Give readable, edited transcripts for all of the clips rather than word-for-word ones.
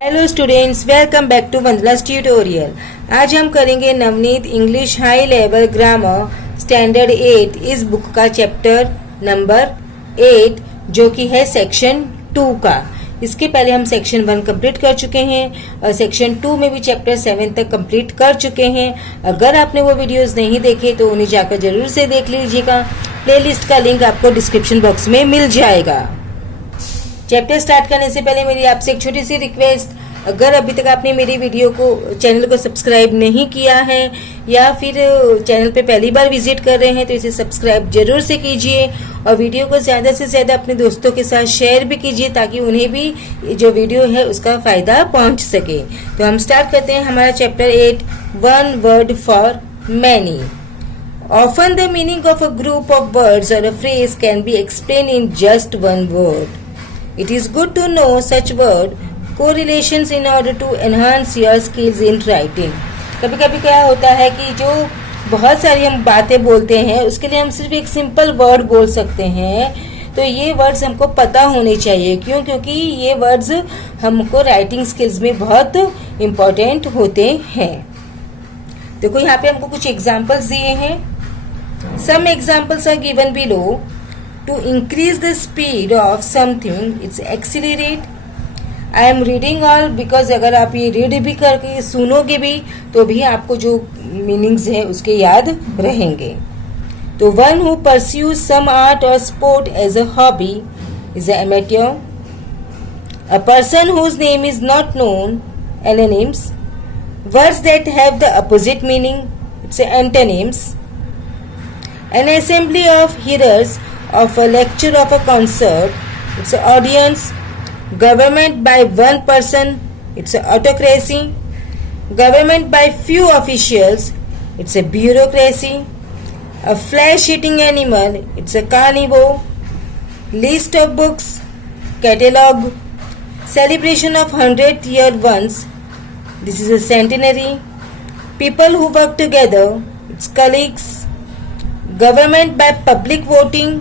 Hello students, welcome back to Vandana's tutorial. आज हम करेंगे Navneet English high level grammar standard 8 इस बुक का चैप्टर नंबर 8 जो कि है सेक्शन 2 का। इसके पहले हम सेक्शन 1 कंप्लीट कर चुके हैं और सेक्शन 2 में भी चैप्टर 7 तक कंप्लीट कर चुके हैं। अगर आपने वो वीडियोस नहीं देखे तो उन्हें जाकर जरूर से देख लीजिएगा। प्लेलिस्ट का लिंक आपको डिस्क्रिप्शन बॉक्स में मिल जाएगा। चैप्टर स्टार्ट करने से पहले मेरी आपसे एक छोटी सी रिक्वेस्ट, अगर अभी तक आपने मेरी चैनल को सब्सक्राइब नहीं किया है या फिर चैनल पे पहली बार विजिट कर रहे हैं तो इसे सब्सक्राइब जरूर से कीजिए और वीडियो को ज़्यादा से ज़्यादा अपने दोस्तों के साथ शेयर भी कीजिए ताकि उन्हें भी जो वीडियो है उसका फ़ायदा पहुंच सके। तो हम स्टार्ट करते हैं हमारा chapter 8, one word for many. Often the meaning of a group of words or a phrase can be explained in just one word. It is good to know such word correlations in order to enhance your skills in writing. कभी कभी क्या होता है कि जो बहुत सारी हम बातें बोलते हैं उसके लिए हम सिर्फ एक सिंपल वर्ड बोल सकते हैं। तो ये वर्ड्स हमको पता होने चाहिए। क्यों? क्योंकि ये वर्ड्स हमको राइटिंग स्किल्स में बहुत इम्पोर्टेंट होते हैं। देखो यहाँ पे हमको कुछ एग्जाम्पल्स दिए हैं। Some examples are given below. To increase the speed of something, it's accelerate. I am reading all because अगर आप ये रीड भी करके सुनोगे भी तो भी आपको जो मीनिंग्स है उसके याद रहेंगे। तो one who pursues some art or sport as a hobby is an amateur. A person whose name is not known, anonyms. Words that have the opposite meaning, it's antonyms. An assembly of hearers of a lecture of a concert, it's an audience. Government by one person, it's an autocracy. Government by few officials, it's a bureaucracy. A flesh-eating animal, it's a carnivore. List of books, catalog. Celebration of 100-year ones, this is a centenary. People who work together, it's colleagues. Government by public voting,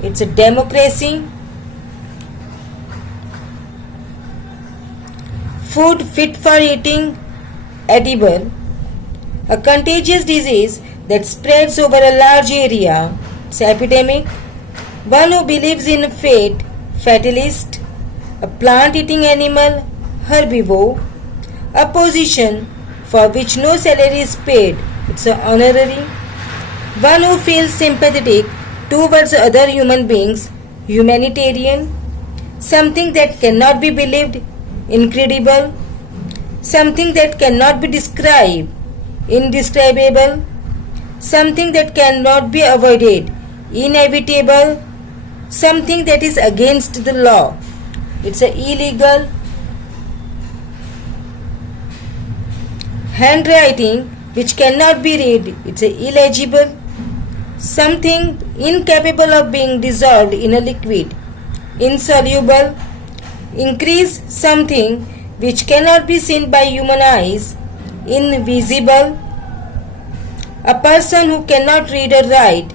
it's a democracy. Food fit for eating, edible. A contagious disease that spreads over a large area, it's epidemic. One who believes in fate, fatalist. A plant-eating animal, herbivore. A position for which no salary is paid, it's a honorary. One who feels sympathetic towards other human beings, humanitarian. Something that cannot be believed, incredible. Something that cannot be described, indescribable. Something that cannot be avoided, inevitable. Something that is against the law, it's a illegal. Handwriting which cannot be read, it's a illegible. Something incapable of being dissolved in a liquid, insoluble. Increase something which cannot be seen by human eyes, invisible. A person who cannot read or write,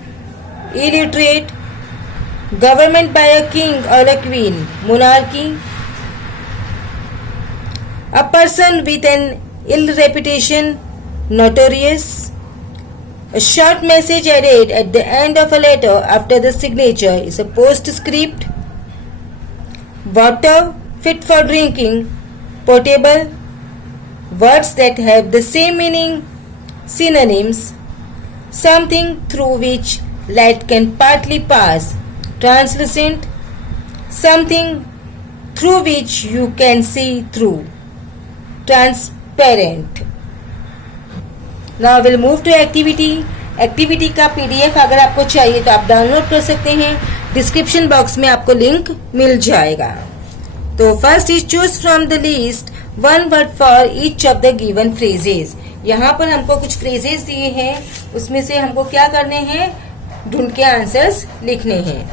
illiterate. Government by a king or a queen, monarchy. A person with an ill reputation, notorious. A short message added at the end of a letter after the signature is a postscript. Water fit for drinking, potable. Words that have the same meaning, synonyms. Something through which light can partly pass, translucent. Something through which you can see through, transparent. Now we'll move to activity. Activity का PDF अगर आपको चाहिए तो आप download कर सकते हैं। Description box में आपको लिंक मिल जाएगा। तो first is choose from the list one word for each of the given phrases. यहाँ पर हमको कुछ फ्रेजेस दिए हैं, उसमें से हमको क्या करने हैं, ढूंढ के आंसर्स लिखने हैं।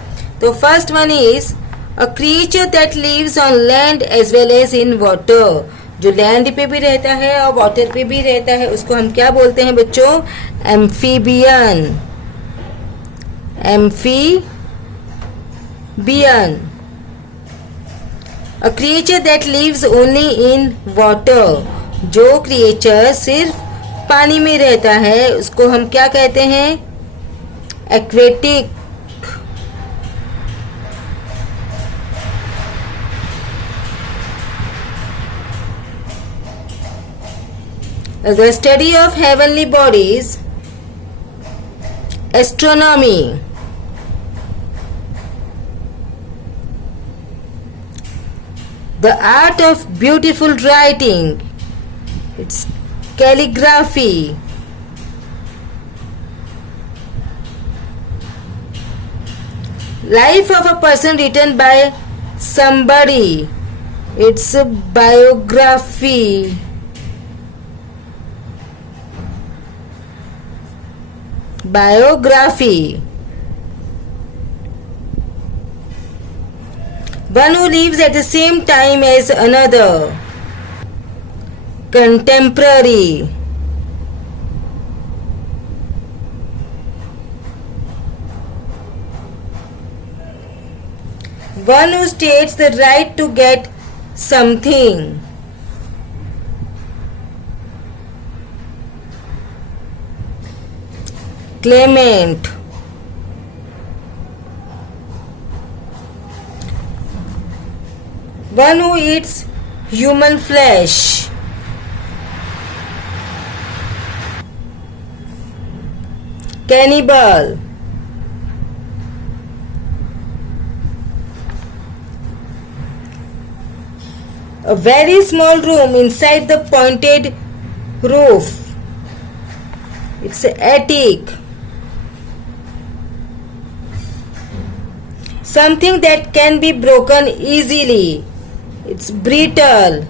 तो first one is a creature that lives on land as well as in water. जो लैंड पे भी रहता है और वाटर पे भी रहता है उसको हम क्या बोलते हैं बच्चों? Amphibian. Amphibian. A creature that lives only in water. जो क्रिएचर सिर्फ पानी में रहता है उसको हम क्या कहते हैं? Aquatic. The study of heavenly bodies. Astronomy. The art of beautiful writing. It's calligraphy. Life of a person written by somebody. It's a biography. Biography. One who lives at the same time as another. Contemporary. One who states the right to get something. Claimant. One who eats human flesh. Cannibal. A very small room inside the pointed roof. It's an attic. Something that can be broken easily. It's brittle.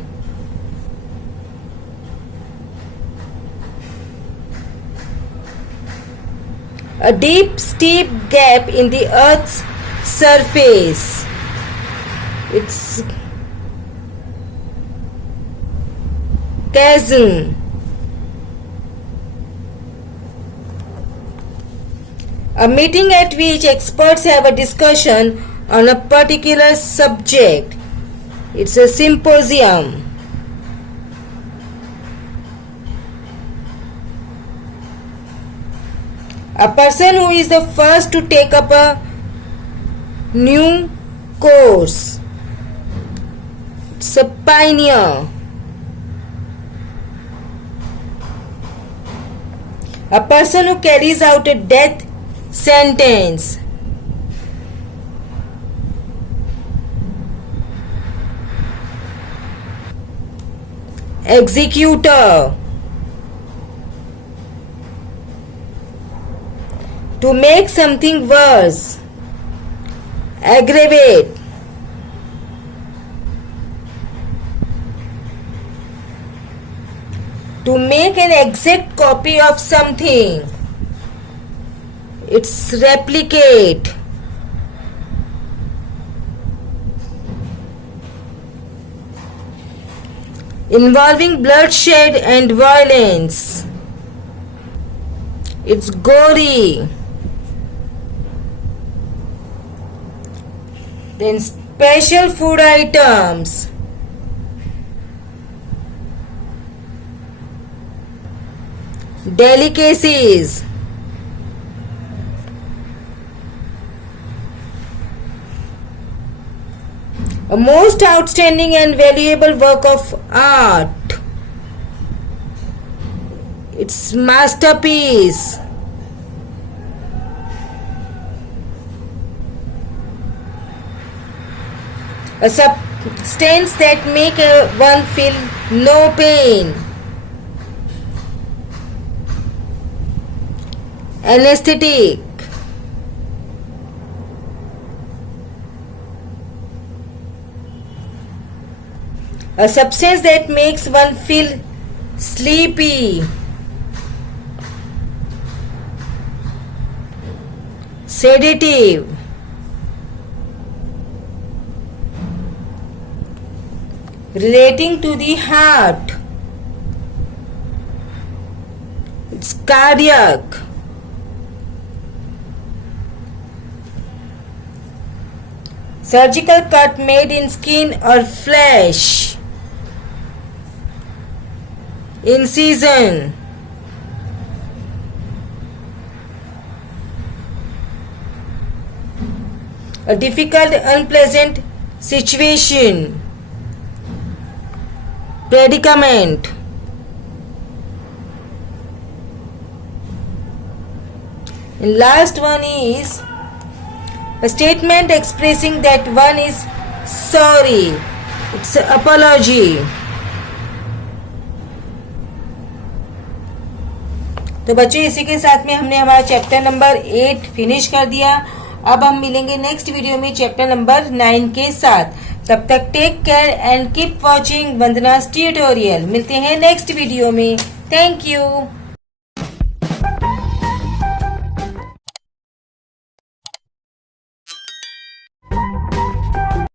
A deep, steep gap in the earth's surface. It's chasm. A meeting at which experts have a discussion on a particular subject. It's a symposium. A person who is the first to take up a new course. It's a pioneer. A person who carries out a death sentence. Executor. To make something worse. Aggravate. To make an exact copy of something. It's replicate. Involving bloodshed and violence. It's gory. Then special food items. Delicacies. A most outstanding and valuable work of art. It's masterpiece. A substance that make one feel no pain. Anesthetic. A substance that makes one feel sleepy. Sedative. Relating to the heart. It's cardiac. Surgical cut made in skin और flash, incision, a difficult unpleasant situation, predicament, and last one is a statement expressing that one is sorry, it's an apology. तो बच्चों इसी के साथ में हमने हमारा chapter number 8 finish कर दिया। अब हम मिलेंगे नेक्स्ट वीडियो में चैप्टर नंबर 9 के साथ। तब तक take care and keep watching Vandana's tutorial. मिलते हैं नेक्स्ट वीडियो में। Thank you.